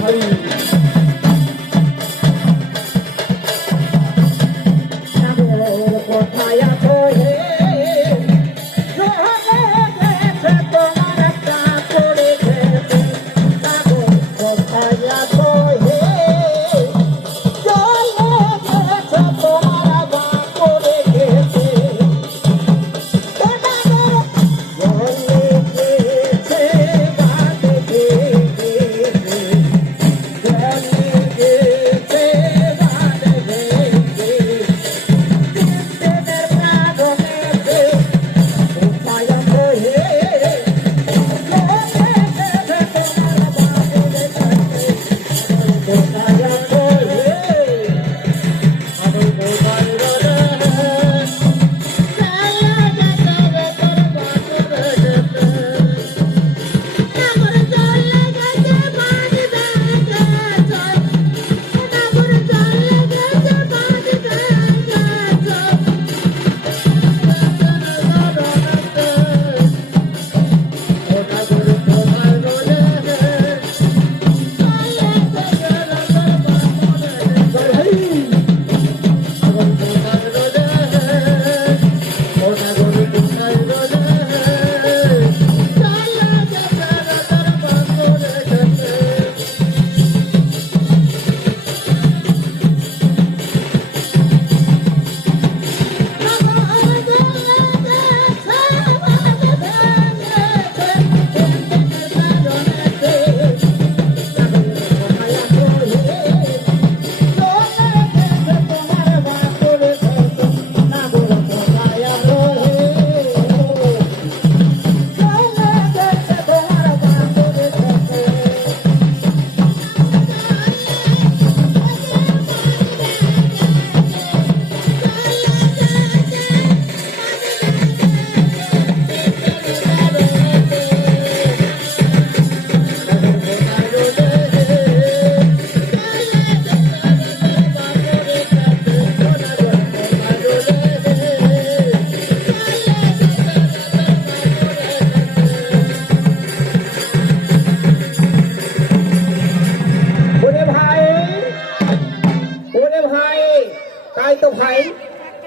ভাই। কোথায় আছো হে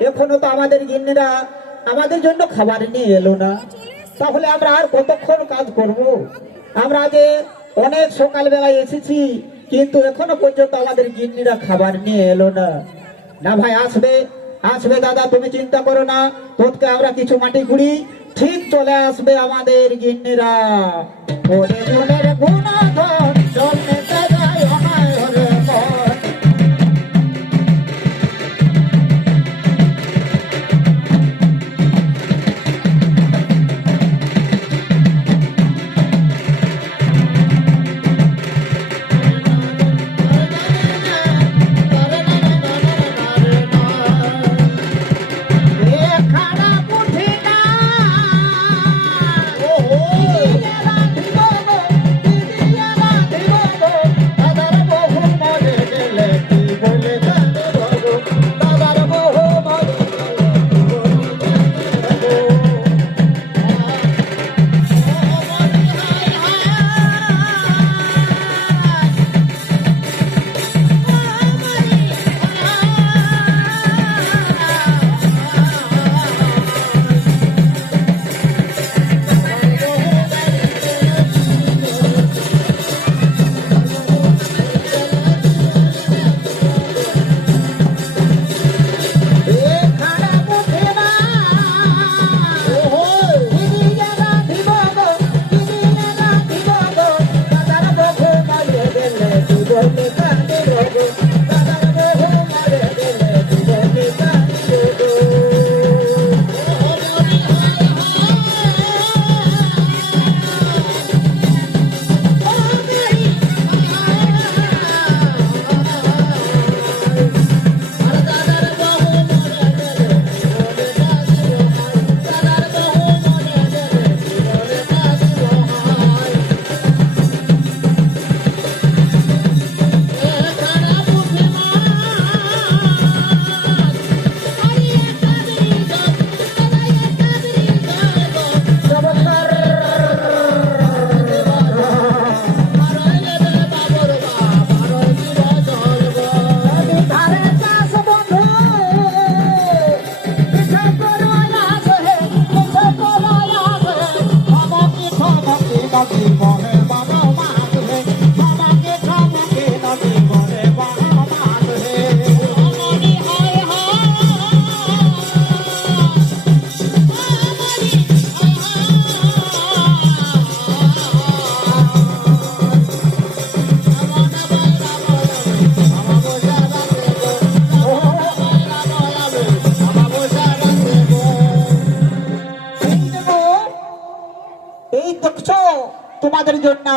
এখনো তো আমাদের গিন্নিরা আমাদের জন্য খাবার নিয়ে এলো না, তাহলে আমরা আর কতক্ষণ কাজ করব? আমরা যে অনেক সকালবেলায় এসেছি, কিন্তু এখনো পর্যন্ত আমাদের গিন্নিরা খাবার নিয়ে এলো না। না ভাই, আসবে আসবে দাদা, তুমি চিন্তা করো না, তোকে আমরা কিছু মাটি কুড়ি ঠিক চলে আসবে আমাদের গিন্নিরা। ওরে মনের গুণধন চলতে যায় অনায়রে মন।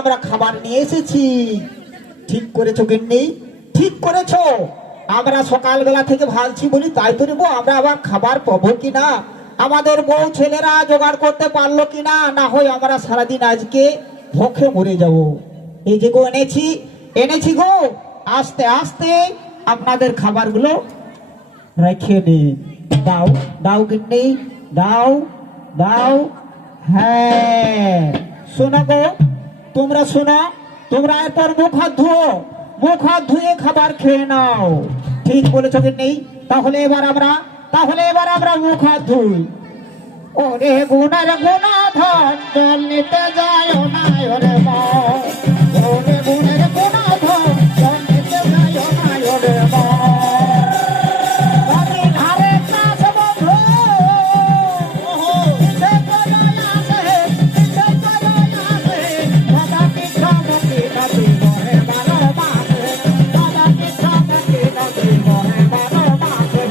আমরা খাবার নিয়ে এসেছি। ঠিক করেছো গিন্নি, ঠিক করেছো। আমরা সকালবেলা থেকে ভাবছি বলি তাই তো নেবো, আমরা আবার খাবার পাবো কিনা, আমাদের বউ ছেলেরা জোগাড় করতে পারলো কিনা, না হয় আমরা সারাদিন আজকে ভুখে মরে যাবো। এই যে গো এনেছি, এনেছি গো, আস্তে আস্তে আপনাদের খাবারগুলো রেখে দিন। দাও দাও গিন্নি, দাও দাও। হ্যাঁ শোনো গো, তোমরা শোনো, তোমরা এরপর মুখ হাত ধুও, মুখ হাত ধুয়ে খাবার খেয়ে নাও। ঠিক বলেছো গিন্নি। তাহলে এবার আমরা মুখ হাত ধুই। ওরে গুণার গুণাধন জল নিতে যায় না ওরে মা, ওরে গুণের গুণাধন জল নিতে যায় না ওরে মা। আমি ধারে কাছ বন্ধু, সে কজায় আসে, সে কজায় আসে, দাদা পিঠা মুখি নদী মহে বারো মাসে, দাদা পিঠা মুখি নদী মহে বারো মাসে।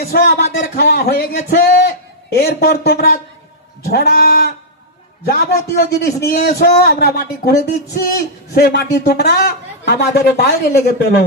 এসো, আমাদের খাওয়া হয়ে গেছে। এরপর তোমরা ঝড়া যাবতীয় জিনিস নিয়ে এসো, আমরা মাটি খুঁড়ে দিচ্ছি, সে মাটি তোমরা আমাদের বাইরে লেগে পেলো।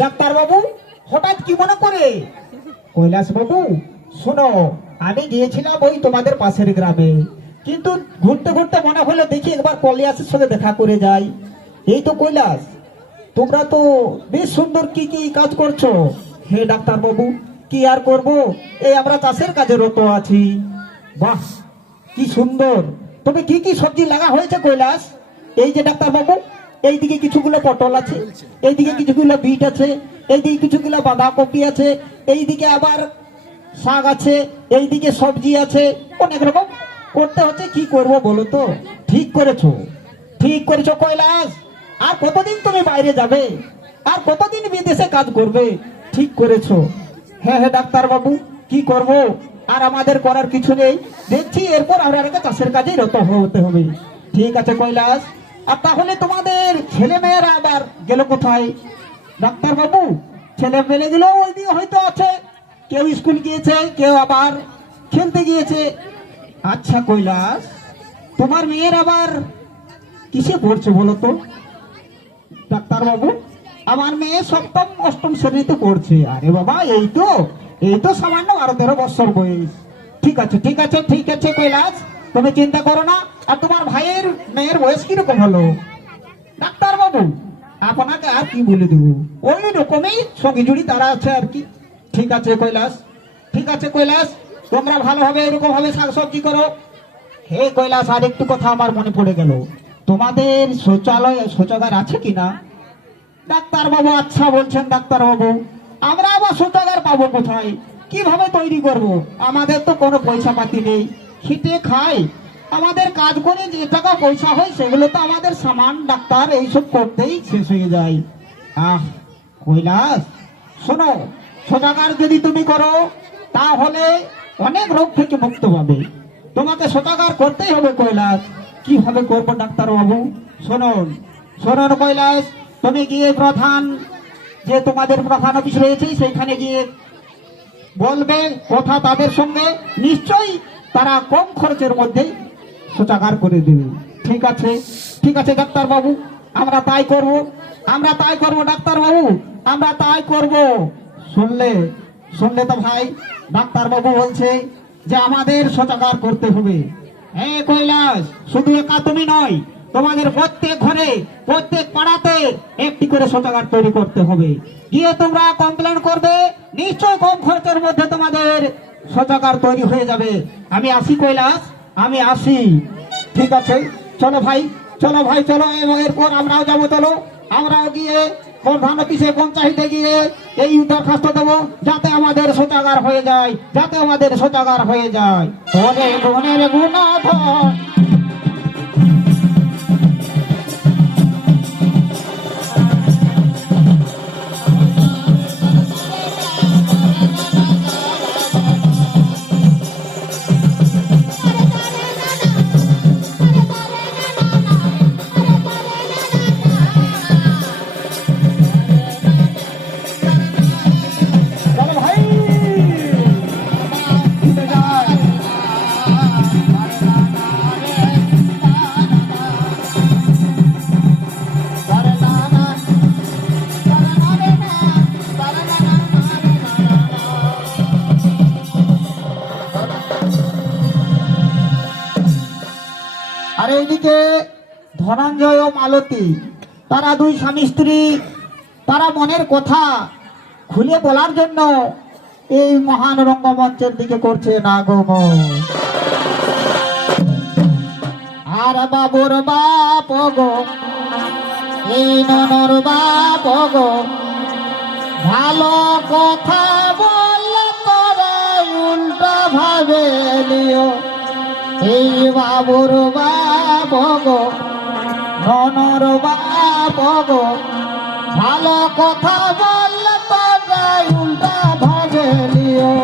ডাক্তার বাবু হঠাৎ কি মনে করে? কৈলাস বাবু শোনো, আমি গিয়েছিলাম ওই তোমাদের পাশের গ্রামে, কিন্তু ঘুরতে ঘুরতে মনে হলো দেখি একবার কৈলাসের সঙ্গে দেখা করে যাই। এই তো কৈলাস, তোমরা তো বেশ সুন্দর কি কি কাজ করছো। হে ডাক্তার বাবু, কি আর করব, এই আমরা চাষের কাজে রত আছি। বাহ, কি সুন্দর। তবে কি কি সবজি লাগা হয়েছে কৈলাস? এই যে ডাক্তার বাবু, এইদিকে কিছুগুলো পটল আছে, এইদিকে কিছুগুলো বিট আছে, এইদিকে কিছুগুলো বাঁধাকপি আছে, এইদিকে আবার শাক আছে, এইদিকে সবজি আছে, অনেক রকম করতে হচ্ছে। কি করব বলো তো? ঠিক করেছো, ঠিক করেছো কৈলাস। আর কতদিন তুমি বাইরে যাবে? আর কতদিন বিদেশে কাজ করবে? ঠিক করেছো। হ্যাঁ হ্যাঁ ডাক্তার বাবু, কি করব, আর আমাদের করার কিছু নেই। দেখছি এরপর আমরা চাষের কাজে রত হতে হবে। ঠিক আছে কৈলাস। আর তাহলে তোমাদের ছেলে মেয়েরা আবার গেল কোথায়? ডাক্তার বাবু ছেলে মেয়েগুলো ওইদিকে হয়তো আছে, কেউ স্কুল গিয়েছে, কেউ আবার খেলতে গিয়েছে। আচ্ছা কৈলাস, তোমার মেয়ের আবার কিসে পড়ছে বলো তো? ডাক্তার বাবু আমার মেয়ে সপ্তম অষ্টম শ্রেণীতে পড়ছে। আরে বাবা, এই তো সামান্য 12-13 বছর বয়স। ঠিক আছে ঠিক আছে ঠিক আছে কৈলাস, তুমি চিন্তা করো না। আর তোমার ভাইয়ের মেয়ের বয়স কিরকম হলো? ডাক্তার বাবু আপনাকে আর কি বলে দেবো, ওই রকমই সঙ্গে জুড়ি তারা আছে আর কি। ঠিক আছে কৈলাস, ঠিক আছে কৈলাস, তোমরা ভালোভাবে এরকম ভাবে শাকসবজি করো। হে কৈলাস, আর একটু কথা আমার মনে পড়ে গেল, তোমাদের শৌচাগার আছে কিনা? ডাক্তার বাবু আচ্ছা বলছেন ডাক্তার বাবু, আমরা আবার শৌচাগার পাবো কোথায়? কিভাবে তৈরি করব? আমাদের তো কোনো পয়সা পাতি নেই, খেটে খাই, আমাদের কাজ করে যে টাকা পয়সা হয় সেগুলো তো আমাদের সামান ডাক্তার এইসব করতেই শেষ হয়ে যায়। আহ কৈলাস শোনো, শৌচাগার যদি তুমি করো তাহলে অনেক রোগ থেকে মুক্ত পাবে। তোমাকে শৌচাগার করতেই হবে কৈলাস। কিভাবে করবো ডাক্তার বাবু? শুনুন শুনুন কৈলাস, তুমি গিয়ে যে তোমাদের প্রধান অফিস রয়েছে সেইখানে গিয়ে বলবে কথা তাদের সঙ্গে, নিশ্চয়ই তারা কম খরচের মধ্যে শৌচাগার করে দেবে। ঠিক আছে ঠিক আছে ডাক্তার বাবু, আমরা তাই করব, আমরা তাই করব ডাক্তার বাবু, আমরা তাই করব। শুনলে শুনলে তো ভাই, ডাক্তার বাবু বলছে যে আমাদের শৌচাগার করতে হবে। হ্যাঁ কৈলাস, শুধু একা তুমি নয়, তোমাদের প্রত্যেক ঘরে প্রত্যেক পাড়াতে একটি করে শৌচাগার তৈরি করতে হবে। গিয়ে তোমরা কমপ্লেন করবে, নিশ্চয় কম খরচের মধ্যে তোমাদের শৌচাগার তৈরি হয়ে যাবে। আমি আসি কৈলাস, আমি আসি। ঠিক আছে, চলো ভাই, চলো ভাই, চলো। এরপর আমরাও যাবো, চলো আমরাও গিয়ে প্রধান অফিসে পঞ্চায়েতে গিয়ে এই দরখাস্ত দেবো যাতে আমাদের শৌচাগার হয়ে যায়, যাতে আমাদের শৌচাগার হয়ে যায়। গুণের গুণাধন আর এইদিকে ধনঞ্জয় ও মালতী, তারা দুই স্বামী স্ত্রী, তারা মনের কথা খুলে বলার জন্য এই মহান রঙ্গমঞ্চের দিকে করছে না গো। আর বাবুর বাপ গো, এই ননর বাপ গো, ভালো কথা বললে তোরা উল্টা ভাবে নিও। এই বাবুর বাপ গো, ননর বাপ গো, ভালো কথা বললে তোরা উল্টা ভাবে নিও।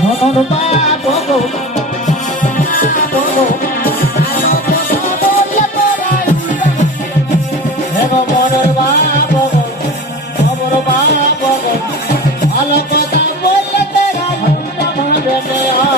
ননর বাপ গো, ভালো কথা বললে তোরা উল্টা ভাবে নিও।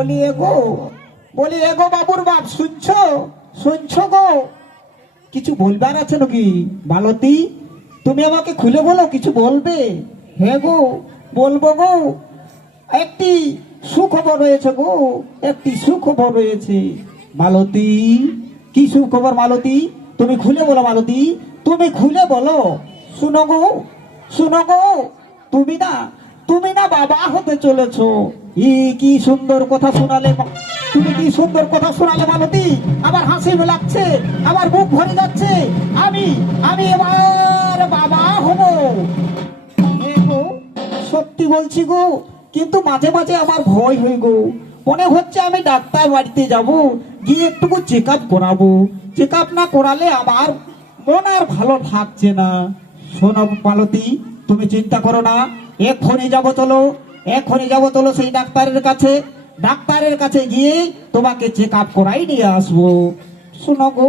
বলি এগো, বলি এগো বাবুর বাপ, শুনছো? শুনছো গো? কিছু বলবার আছে নাকি মালতী? তুমি আমাকে খুলে বলো, কিছু বলবে? হ্যাঁ গো, বলবো গো। একটি সুখবর রয়েছে গো, একটি সুখবর রয়েছে। মালতী, কি সুখবর মালতী? তুমি খুলে বলো মালতী, তুমি খুলে বলো। শুনো গো, শুনো গো, তুমি না, তুমি না বাবা হতে চলেছো। কি সুন্দর কথা শোনালে, তুমি কি সুন্দর কথা শোনালে মালতী। আমার হাসি লাগছে, আমার বুক ভরে যাচ্ছে। আমি আমি এবার বাবা হব। এ গো, সত্যি বলছি গো, কিন্তু মাঝে মাঝে আমার ভয় হয় গো। মনে হচ্ছে আমি ডাক্তার বাড়িতে যাব, গিয়ে একটু চেক আপ করাবো। চেক আপ না করালে আমার মন আর ভালো থাকছে না। শোনো মালতী, তুমি চিন্তা করো না, এক্ষুনি যাবো চলো, এক্ষুনি যাবো চলো সেই ডাক্তারের কাছে। ডাক্তারের কাছে গিয়ে তোমাকে চেক আপ করাই নিয়ে আসবো। শোনো গো,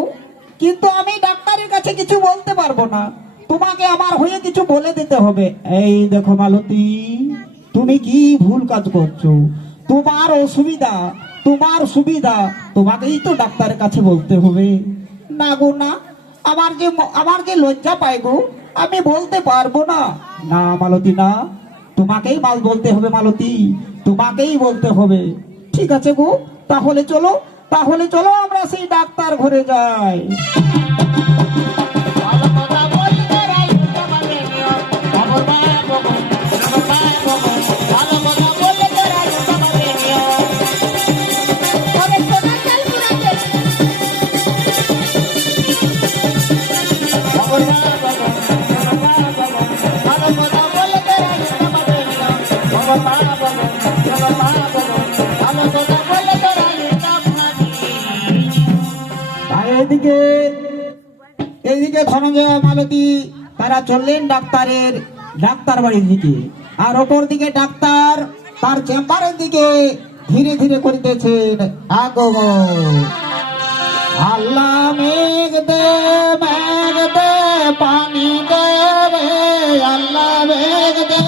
কিন্তু আমি ডাক্তারের কাছে কিছু বলতে পারবো না, তোমাকে আমার হয়ে কিছু বলে দিতে হবে। এই দেখো মালতী, তুমি কি ভুল কাজ করছো। তোমার অসুবিধা, তোমার সুবিধা তোমাকেই তো ডাক্তারের কাছে বলতে হবে। না গো না, আমার যে লজ্জা পাই গো, আমি বলতে পারবো না। না মালতী না, তোমাকেই মাল বলতে হবে মালতী, তোমাকেই বলতে হবে। ঠিক আছে গো, তাহলে চলো, তাহলে চলো আমরা সেই ডাক্তার ঘরে যাই। এইদিকে এইদিকে ধনঞ্জয় মালতী তারা চললেন ডাক্তার বাড়ির দিকে, আর অপর দিকে ডাক্তার তার চেম্বারের দিকে ধীরে ধীরে করিতেছেন আগমন। আল্লাহ মেঘ দে পানি দে রে, আল্লাহ মেঘ দে।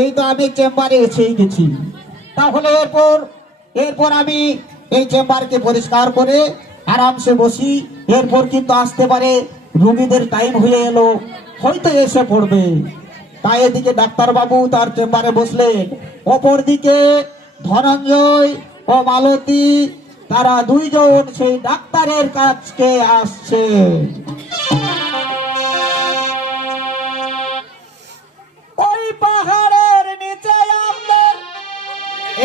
এই তো আমি চেম্বারে এসে গেছি। তাহলে এরপর আমি এই চেম্বারকে পরিষ্কার করে আরামসে বসি। এরপর কিন্তু আসতে পারে রোগীদের টাইম হয়ে এলো, হয়তো এসে পড়বে। তাই এদিকে ডাক্তার বাবু তার চেম্বারে বসলেন, অপর দিকে ধনঞ্জয় ও মালতী তারা দুইজন সেই ডাক্তারের কাছে আসছে। ওই পাহাড়ের নিচে আমাদের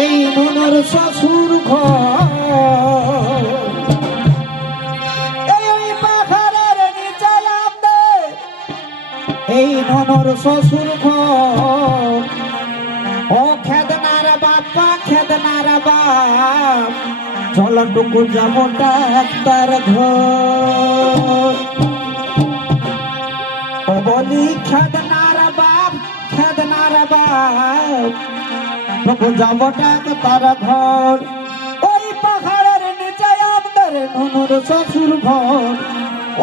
এই ননর শ্বশুর ঘর, এই পাহাড়ের নিচে আমাদের এই ননর শ্বশুর ঘর। ও খেদনার বাপ্পা, খেদনার বাপ, চলো টুকু যাবো ডাক্তার ঘর। ও বলি খেদনার বাপ, খেদনার বাপ, টুকু যাবো ডাক্তার ঘর। ওই পাহাড়ের নিচে আমাদের ননুর শ্বশুর ঘর,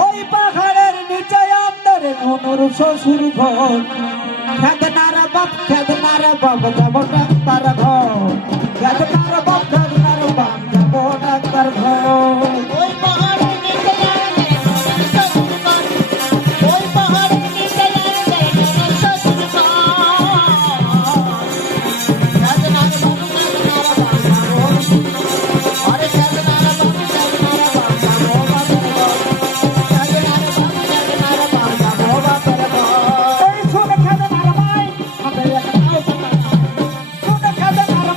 ওই পাহাড়ের নিচে আমাদের ননুর শ্বশুর ঘর। খেদনার বাপ, খেদনার বাপ, যাবো ডাক্তার ঘর। খেদনার বাপ, খেদনার বাপ, যাবো ডাক্তার ঘর। ওই পাহাড়ের নিচে ওই পাহাড়ের নিচে শ্বশুর ঘর। খেদনার বাপ, খেদনার বাপ, আরে খেদনার বাপ, খেদনার বাপ, যাবো বাপের ঘর। খেদনার বাপ, খেদনার বাপ, যাবো বাপের ঘর। এই শুনে খেদনার ভাই, আমাদের একটা শুনে খেদনার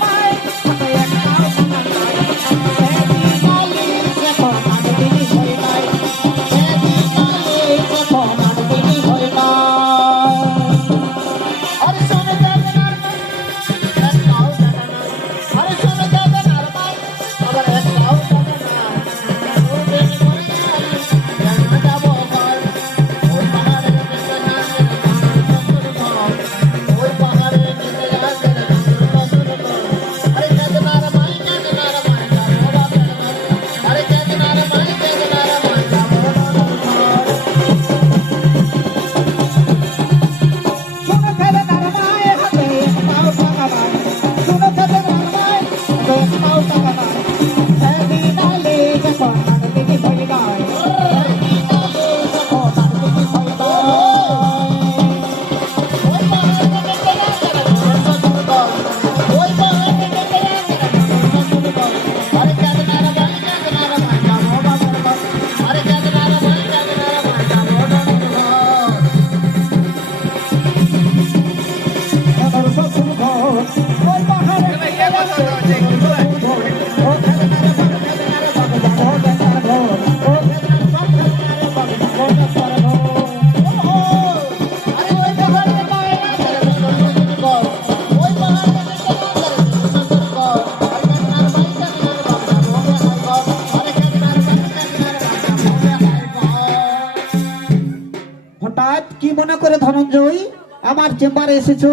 আমার চেম্বারে এসেছো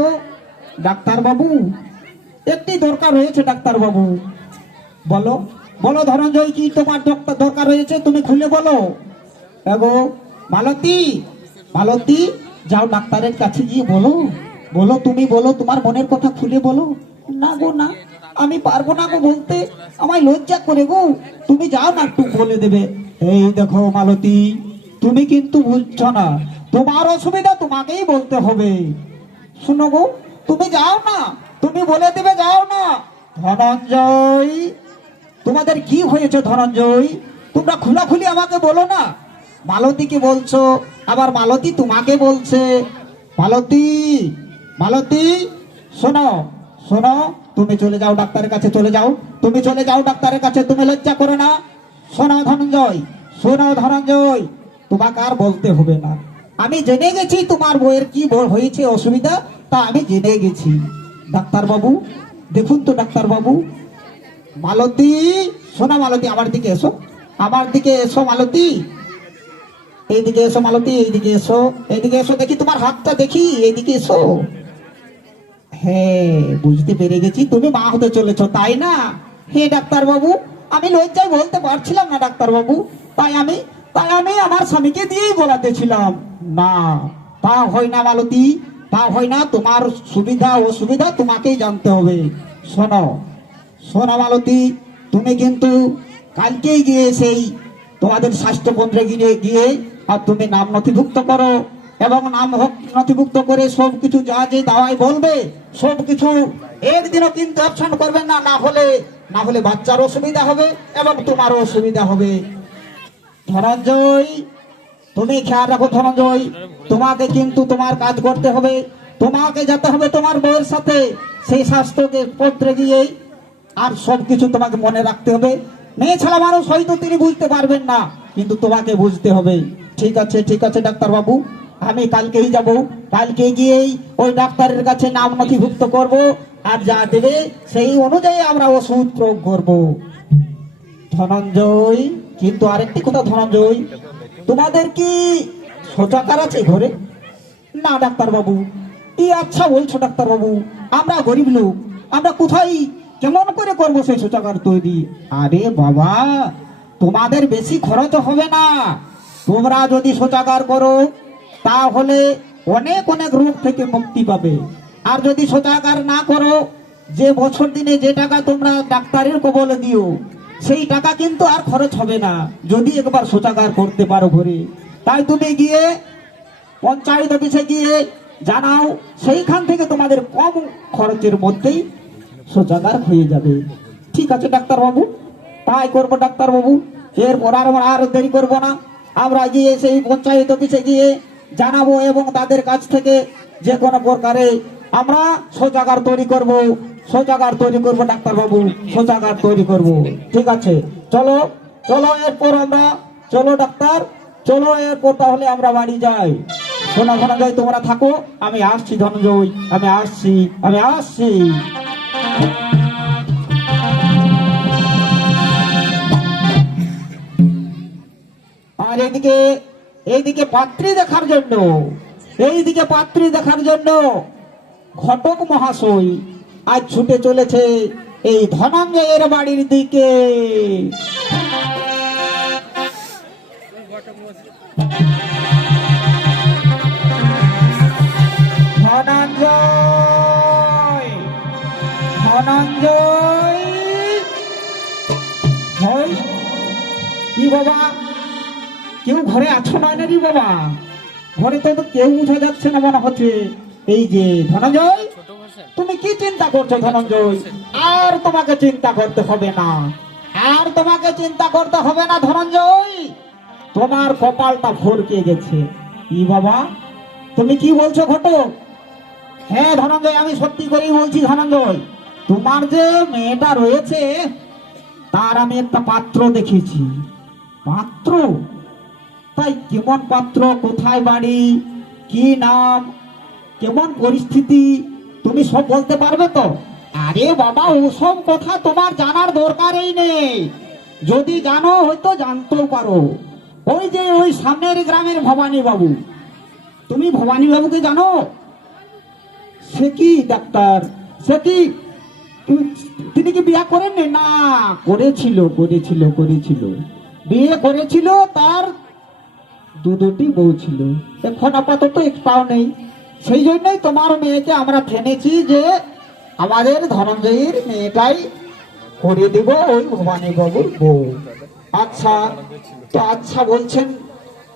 ডাক্তার বাবু? একটি দরকার হয়েছে ডাক্তার বাবু। বলো বলো ধনঞ্জয়, কি তোমার দরকার হয়েছে তুমি খুলে বলো। এগো মালতী, মালতী, যাও ডাক্তারের কাছে গিয়ে বলো। বলো তুমি বলো, তোমার মনের কথা খুলে বলো। না গো না, আমি পারবো না গো বলতে, আমায় লজ্জা করে গো। তুমি যাও না, একটু বলে দেবে। এই দেখো মালতী, তুমি কিন্তু বুঝছো না, তোমার অসুবিধা তোমাকেই বলতে হবে। শুনো গো, তুমি যাও না, তুমি বলে দেবে, যাও না। ধনঞ্জয়, তোমাদের কি হয়েছে ধনঞ্জয়? তোমরা খোলাখুলি আমাকে বলো না। মালতীকে বলছো, আবার মালতী তোমাকে বলছে। মালতী, মালতী, শোনো শোনো, তুমি চলে যাও ডাক্তারের কাছে, চলে যাও, তুমি চলে যাও ডাক্তারের কাছে, তুমি লজ্জা করো না। শোনো ধনঞ্জয়, শোনো ধনঞ্জয়, তোমাকে আর বলতে হবে না। আমি জেনে গেছি তোমার বউয়ের কি হয়েছে অসুবিধা, তা আমি জেনে গেছি। ডাক্তার বাবু দেখুন তো, ডাক্তার বাবু। মালতী, শোনা মালতী, আমার দিকে এসো, আমার দিকে এসো মালতী, এইদিকে এসো মালতী, এইদিকে এসো, এইদিকে এসো, দেখি তোমার হাতটা দেখি, এইদিকে এসো। হ্যাঁ, বুঝতে পেরে গেছি, তুমি মা হতে চলেছ, তাই না? হে ডাক্তার বাবু, আমি লজ্জায় বলতে পারছিলাম না ডাক্তার বাবু, তাই আমি আমার স্বামীকে দিয়েই বলাতেছিলাম। না, তা হয় না মালতী, তা হয় না, তোমার সুবিধা অসুবিধা তোমাকেই জানতে হবে। শোনো শোনো মালতী, তুমি কিন্তু কালকেই গিয়ে সেই তোমাদের স্বাস্থ্য কেন্দ্রে গিয়ে আর তুমি নাম নথিভুক্ত করো, এবং নাম নথিভুক্ত করে সবকিছু যা যে দাওয়াই বলবে সবকিছু একদিনও কিন্তু অ্যাবসেন্ট করবেন না, না হলে বাচ্চার অসুবিধা হবে এবং তোমারও অসুবিধা হবে। ধনঞ্জয়, তুমি খেয়াল রাখো ধনঞ্জয়, তোমাকে কিন্তু তোমার কাজ করতে হবে, তোমাকে যেতে হবে তোমার বউয়ের সাথে সেই স্বাস্থ্যকে পত্রে গিয়ে, আর সবকিছু তোমাকে মনে রাখতে হবে। মেয়ে ছেলে মানুষ হয়তো তিনি বুঝতে পারবেন না, কিন্তু তোমাকে বুঝতে হবে। ঠিক আছে, ঠিক আছে ডাক্তার বাবু, আমি কালকেই যাব, কালকে গিয়েই ওই ডাক্তারের কাছে নাম নথিভুক্ত করব, আর যা দেবে সেই অনুযায়ী আমরা ওষুধ প্রয়োগ করব। ধনঞ্জয়, কিন্তু আরেকটি কথা ধনঞ্জয়, তোমাদের কি শৌচাগার আছে ঘরে? না ডাক্তার বাবু। কি আচ্ছা বলছো ডাক্তার বাবু, আমরা গরিব লোক, আমরা কোথায় কেমন করে করবো সেই শৌচাগার তৈরি? আরে বাবা, তোমাদের বেশি খরচ হবে না। তোমরা যদি শৌচাগার করো তাহলে অনেক অনেক রোগ থেকে মুক্তি পাবে। আর যদি শৌচাগার না করো, যে বছর দিনে যে টাকা তোমরা ডাক্তারের কবলে দিও সেই টাকা কিন্তু আর খরচ হবে না, যদি একবার শৌচাগার করতে পারো ঘরে। তাই তুমি গিয়ে পঞ্চায়েত অফিসে গিয়ে জানাও, সেইখান থেকে তোমাদের কম খরচের মধ্যেই শৌচাগার হয়ে যাবে। ঠিক আছে ডাক্তার বাবু, তাই করবো ডাক্তার বাবু। এরপর আর দেরি করবো না, আমরা গিয়ে সেই পঞ্চায়েত অফিসে গিয়ে জানাবো এবং তাদের কাছ থেকে যে কোনো প্রকারে আমরা শৌচাগার তৈরি করব, শৌচাগার তৈরি করবো ডাক্তার বাবু, শৌচাগার তৈরি করব। ঠিক আছে, চলো চলো, এরপর আমরা, চলো ডাক্তার, চলো এরপর তাহলে আমরা বাড়ি যাই। শোনা ধনঞ্জয়, তোমরা থাকো, আমি আসছি ধনঞ্জয়, আমি আসছি, আমি আসছি। আর এইদিকে পাত্রী দেখার জন্য, এইদিকে পাত্রী দেখার জন্য ঘটক মহাশয় আজ ছুটে চলেছে এই ধনঞ্জয়ের বাড়ির দিকে। ধনঞ্জয়, ধনঞ্জয়, হয় কি বাবা, কেউ ঘরে আছো না রে বাবা? ঘরে তো কেউ বোঝা যাচ্ছে না মনে হচ্ছে। এই যে ধনঞ্জয়, তুমি কি চিন্তা করছো ধনঞ্জয়? আর তোমাকে চিন্তা করতে হবে না, আর তোমাকে চিন্তা করতে হবে না ধনঞ্জয়, তোমার কপালটা ফরকে গেছে। কি বাবা, তুমি কি বলছো ঘটক? হ্যাঁ ধনঞ্জয়, আমি সত্যি করেই বলছি ধনঞ্জয়, তোমার যে মেয়েটা রয়েছে তার আমি একটা পাত্র দেখেছি। পাত্র? তাই কেমন পাত্র, কোথায় বাড়ি, কি নাম, কেমন পরিস্থিতি, তুমি সব বলতে পারবে তো? আরে বাবা, ওসব কথা তোমার জানার দরকারই নেই, যদি জানো হয়তো জানতেও পারো। ওই যে ওই সামনের গ্রামের ভবানী বাবু, তুমি ভবানী বাবুকে জানো? সে কি ডাক্তার, সে কি তিনি কি বিয়ে করেননি? না, করেছিল করেছিল করেছিল, বিয়ে করেছিল, তার দুটি বউ ছিল, এখন আপাতত একটাও নেই। সেই জন্যই তোমার মেয়েকে আমরা ঠেনেছি যে আমাদের ধনঞ্জয়ের মেয়েটাই করে দেব ওই ভবানী বাবুর বউ। আচ্ছা, তো আচ্ছা বলছেন,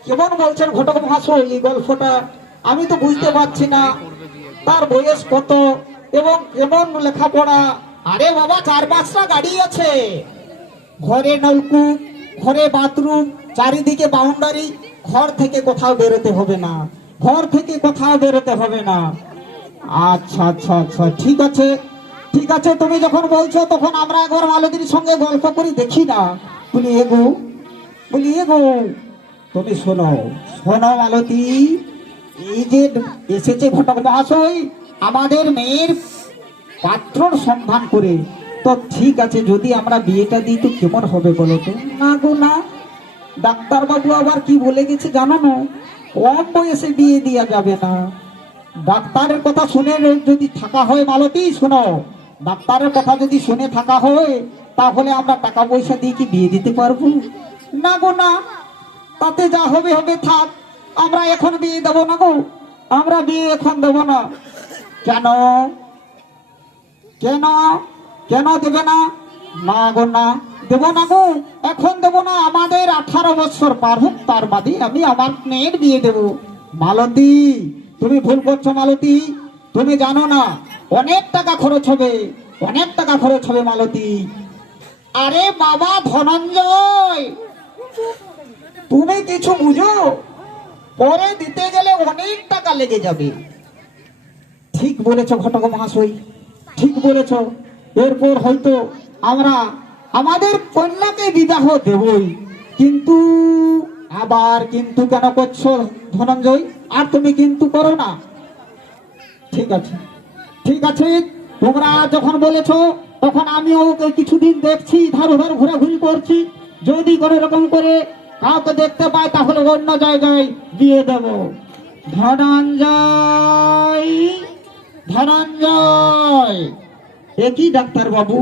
কেমন বলছেন ঘটক মহাশয় এই গল্পটা? আমি তো বুঝতে পারছি না, তার বয়স কত এবং কেমন লেখাপড়া? আরে বাবা, 4-5টা গাড়ি আছে, ঘরে নলকূপ, ঘরে বাথরুম, চারিদিকে বাউন্ডারি, ঘর থেকে কোথাও বেরোতে হবে না, ঘর থেকে কোথাও বেরোতে হবে না। আচ্ছা আচ্ছা আচ্ছা, ঠিক আছে ঠিক আছে, তুমি যখন বলছো তখন আমরা একবার মালতীর সঙ্গে গল্প করি, দেখি না। বলি এগো, বলি এগো, তুমি শোনো শোনো মালতী, এই যে এসেছে ঘটক মহাশয় আমাদের মেয়ের পাত্রর সন্ধান করে, তো ঠিক আছে, যদি আমরা বিয়েটা দিই তো কেমন হবে বলো তো? না গো না, ডাক্তার বাবু আবার কি বলে গেছে জানো না, কম বয়সে বিয়ে দেওয়া যাবে না। ডাক্তারের কথা শুনে যদি থাকা হয় মালতী, শোনো, ডাক্তারের কথা যদি শুনে থাকা হয় তাহলে আমরা টাকা পয়সা দিয়ে কি বিয়ে দিতে পারবো? না গো না, তাতে যা হবে হবে, থাক, আমরা এখন বিয়ে দেবো না গো, আমরা বিয়ে এখন দেবো না। কেন কেন কেন দেবে না? না গো না, দেবো না গো, এখন দেবো না, আমাদের 18 বছর পার হোক, তার বাদে আমি আমার মেয়ের বিয়ে দেবো। মালতী, তুমি ভুল করছো মালতী, তুমি জানো না অনেক টাকা খরচ হবে, অনেক টাকা খরচ হবে মালতী। আরে বাবা ধনঞ্জয়, তুমি কিছু বুঝো, পরে দিতে গেলে অনেক টাকা লেগে যাবে। ঠিক বলেছ ঘটক মহাশয়, ঠিক বলেছ, এরপর হয়তো আমরা আমাদের কন্যাকে বিবাহ দেবই, কিন্তু আবার কিন্তু কেন করছো ধনঞ্জয়? আর তুমি কিন্তু করো না। ঠিক আছে ঠিক আছে, তোমরা যখন বলেছো তখন আমিও ওকে কিছুদিন দেখছি, ধার উধার ঘোরাঘুরি করছি, যদি কোনো রকম করে কাউকে দেখতে পাই তাহলে অন্য জায়গায় দিয়ে দেব। ধনঞ্জয়, ধনঞ্জয়, এ কি ডাক্তার বাবু,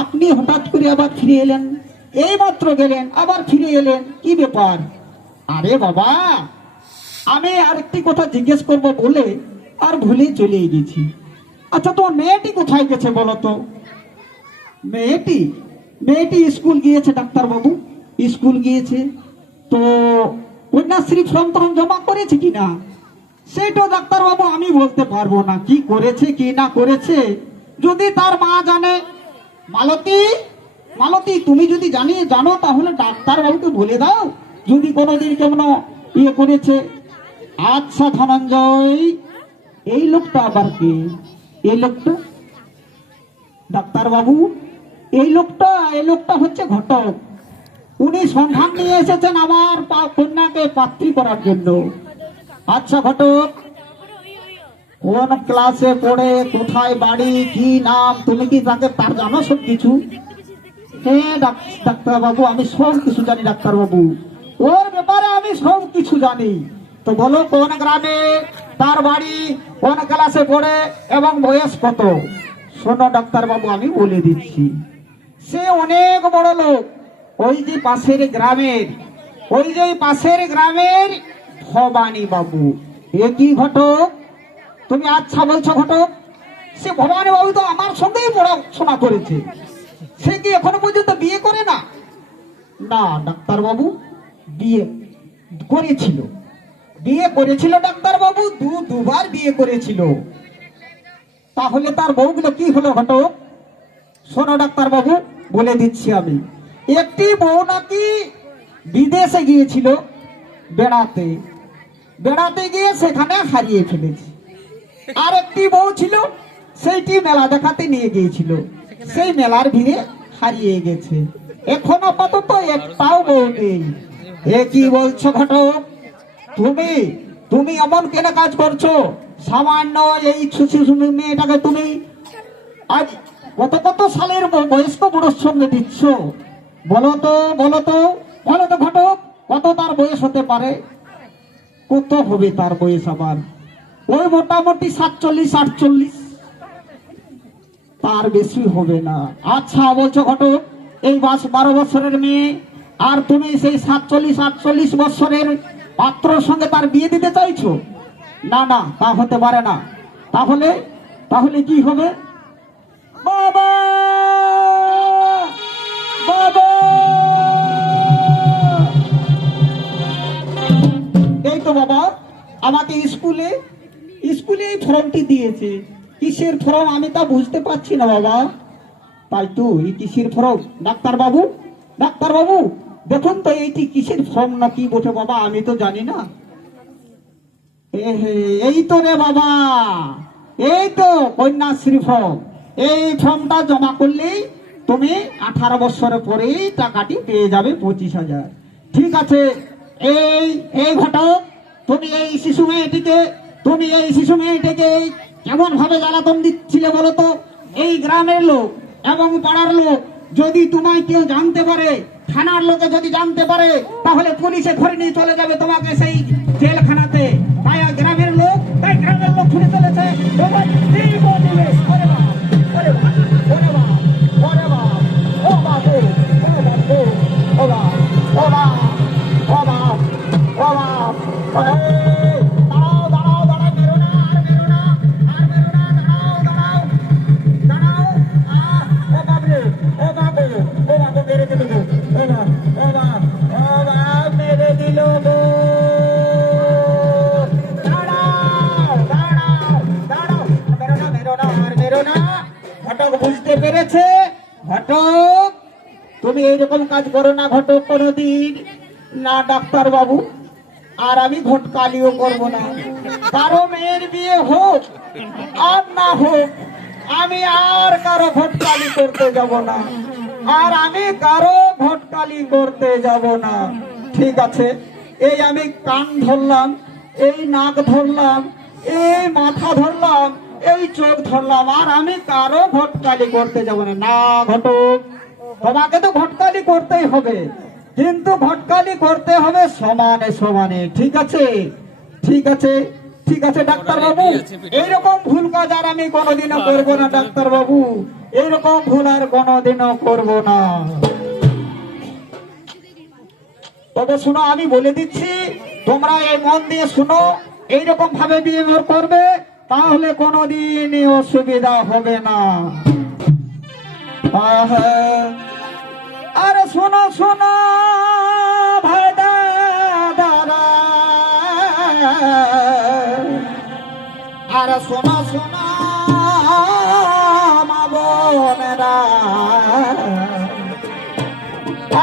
আপনি হঠাৎ করে আবার ফিরে এলেন? এই মাত্র গেলেন আবার ফিরে এলেন, কি ব্যাপার? আরে বাবা, আমি আরেকটি কথা জিজ্ঞেস করব বলে আর ভুলে চলে গেছি। আচ্ছা, তোমার মেয়েটি কোথায় গেছে বলো তো? মেয়েটি মেয়েটি স্কুল গিয়েছে ডাক্তার বাবু, স্কুল গিয়েছে। তো কন্যাশ্রী ফর্ম তখন জমা করেছে কিনা সেটা ডাক্তার বাবু আমি বলতে পারবো না, কি করেছে কি না করেছে, যদি তার মা জানে। মালতী, মালতী, তুমি যদি জানো তাহলে ডাক্তার বাবুকে বলে দাও যদি কোনোদিন কেমন ইয়ে করেছে। আচ্ছা ধনঞ্জয়, এই লোকটা আবার কে? এই লোকটা ডাক্তার বাবু, এই লোকটা হচ্ছে ঘটক, উনি সন্ধান নিয়ে এসেছেন আমার কন্যাকে পাত্রী করার জন্য। আচ্ছা ঘটক, কোন ক্লাসে পড়ে, কোথায় বাড়ি, কি নাম, তুমি কি তার জানো সব কিছু? হ্যাঁ ডাক্তার বাবু, আমি সব কিছু জানি ডাক্তার বাবু, ওর ব্যাপারে আমি সব কিছু জানি। তো বলো কোন গ্রামে, তার বাড়ি, কোন ক্লাসে পড়ে এবং বয়স কত? শোনো ডাক্তার বাবু, আমি বলে দিচ্ছি, সে অনেক বড় লোক, ওই যে পাশের গ্রামের ভবানী বাবু। এ কি ঘটক, তুমি আচ্ছা বলছো ঘটক? সে ভবানী বাবু তো আমার সঙ্গেই পড়াশোনা করেছে, সে কি এখনো পর্যন্ত বিয়ে করে না? না ডাক্তার বাবু, বিয়ে করেছিল ডাক্তার বাবু, দুবার বিয়ে করেছিল। তাহলে তার বউগুলো কি হলো ঘটক? শোনো ডাক্তার বাবু, বলে দিচ্ছি আমি, একটি বউ নাকি বিদেশে গিয়েছিল বেড়াতে গিয়ে সেখানে হারিয়ে ফেলেছে। আর একটি বউ ছিল, সেইটি মেলা দেখাতে নিয়ে গিয়েছিল, সেই মেলার ভিড়ে হারিয়ে গেছে। এখন আপাতত একটাও বউ নেই। এ কি বলছো ঘটক? তুমি এমন কেন কাজ করছো? সামান্য এই মেয়েটাকে তুমি আজ কত সালের বয়স্ক বুড়োর সঙ্গে দিচ্ছ? বলো তো ঘটক, কত তার বয়স হতে পারে? কত হবে তার বয়স? আবার ওই মোটামুটি 47-48, তার বেশি হবে না। আচ্ছা বলছো ঘটক, এই 12 বছরের মেয়ে, আর তুমি সেই 47-48 বছরের পাত্রর সঙ্গে তার বিয়ে দিতে চাইছো? না না, তা হতে পারে না। তাহলে তাহলে কি হবে? বাবা, বাবা, এই তো বাবা, আমাকে স্কুলে এই ফর্মটি দিয়েছে। কিসের ফর্ম আমি তা বুঝতে পারছি না বাবা। তাই তো, এই কিসের ফর্ম? ডাক্তারবাবু, ডাক্তারবাবু, দেখুন তো এইটি কিসের ফর্ম না কি বটে বাবা, আমি তো জানি না। এই তো রে বাবা, এই তো কন্যাশ্রী ফর্ম। এই ফর্মটা জমা করলেই তুমি 18 বছরের পরেই টাকাটি পেয়ে যাবে 25,000। ঠিক আছে। এই এই ঘটক, তুমি এই শিশু মেয়েটিকে কেমন ভাবে জ্বালাতন দিচ্ছিলে বলো তো? এই গ্রামের লোক এবং পাড়ার লোক যদি তোমায় কেউ জানতে পারে, থানার লোকে যদি জানতে পারে, তাহলে পুলিশে ধরে নিয়ে চলে যাবে তোমাকে সেই জেলখানাতে। তাই গ্রামের লোক ছুটে চলেছে। ঘটক বুঝতে পেরেছে? ঘটক, তুমি এইরকম কাজ করো না ঘটক কোনদিন। না ডাক্তার বাবু, আর আমি ঘটকালিও করব না। কারো মেয়ের বিয়ে হোক আর না হোক, আমি আর কারো ঘটকালি করতে যাব না, আর আমি কারো ঘটকালি করতে যাব না। ঠিক আছে, এই আমি কান ধরলাম, এই নাক ধরলাম, এই মাথা ধরলাম, এই চোখ ধরলাম, আর আমি কারো ঘটকালি করতে যাব না। না ঘটক, তোমাকে তো ঘটকালি করতেই হবে, কিন্তু ঘটকালি করতে হবে সমানে সমানে। ঠিক আছে, ঠিক আছে, ঠিক আছে ডাক্তার বাবু, এইরকম ভুল কাজ আর আমি কোনোদিনও করবো না। ডাক্তার বাবু, এইরকম ভুল আর কোনোদিনও করবো না। তবে শুনো, আমি বলে দিচ্ছি, তোমরা এই মন দিয়ে শুনো, এইরকম ভাবে বিয়ে করবে, তাহলে কোনোদিনই অসুবিধা হবে না। আরে শোনো শোনো ভাই দাদারা, আরে শোনো শোনো মা বোনেরা,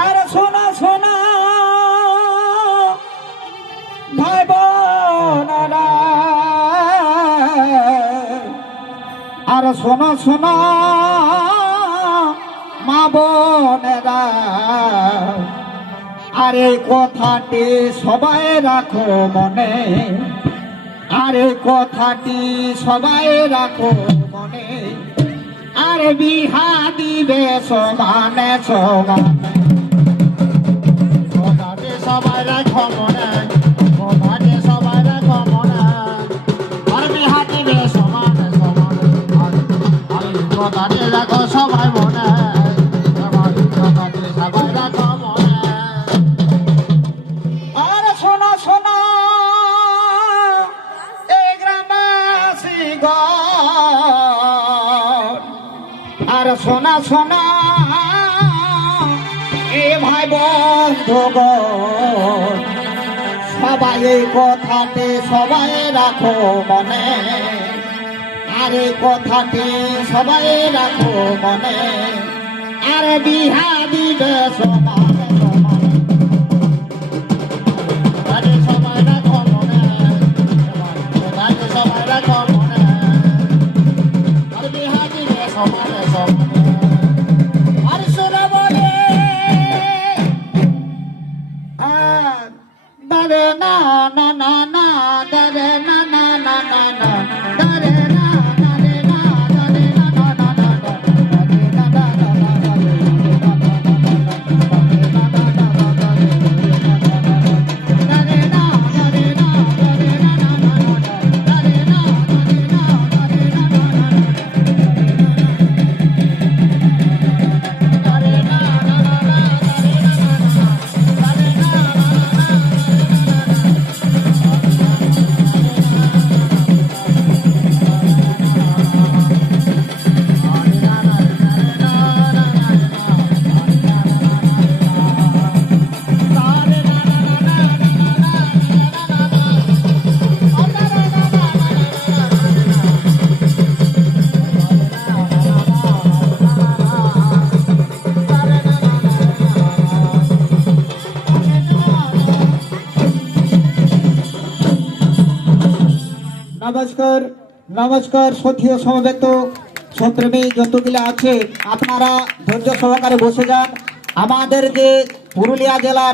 আরে শোনো শোনো ভাই বোনেরা, আরে শোনো শোনো মা বোনেরা, আরে কথাটি সবাই রাখো মনে, আরে কথাটি সবাই রাখো মনে, আরে বিহা দিবে সমানে সমানে, কথাটি সবাই রাখো মনে, কথাটি সবাই রাখো মনে, আর বিহা দিবে সমানে সমানে, আর কথাটি রাখো সবাই মনে, সবাই রাখো মনে। আর শোনো শোনো এই গ্রামবাসী গণ, আর শোনা শোনা এ ভাই বন্ধুগণ, সবাই এই কথাটি সবাই রাখো মনে, আর এই কথাটি সবাই রাখো মনে, আর বিহা দিবে সমানে সমানে, আরে সবাই রাখো মনে, আরে সবাই রাখো মনে, আর বিহা দিবে সমানে সমানে। আর শোনা বলে দারে না না না না, দারে না না না না না, দারে না দারে না দারে না না না না, দারে না না না না, নমস্কার নমস্কার শ্রদ্ধেয় সমবেত সপ্রেমী যতগুলো আছে আপনারা ধৈর্য সহকারে বসে যান। আমাদের যে পুরুলিয়া জেলার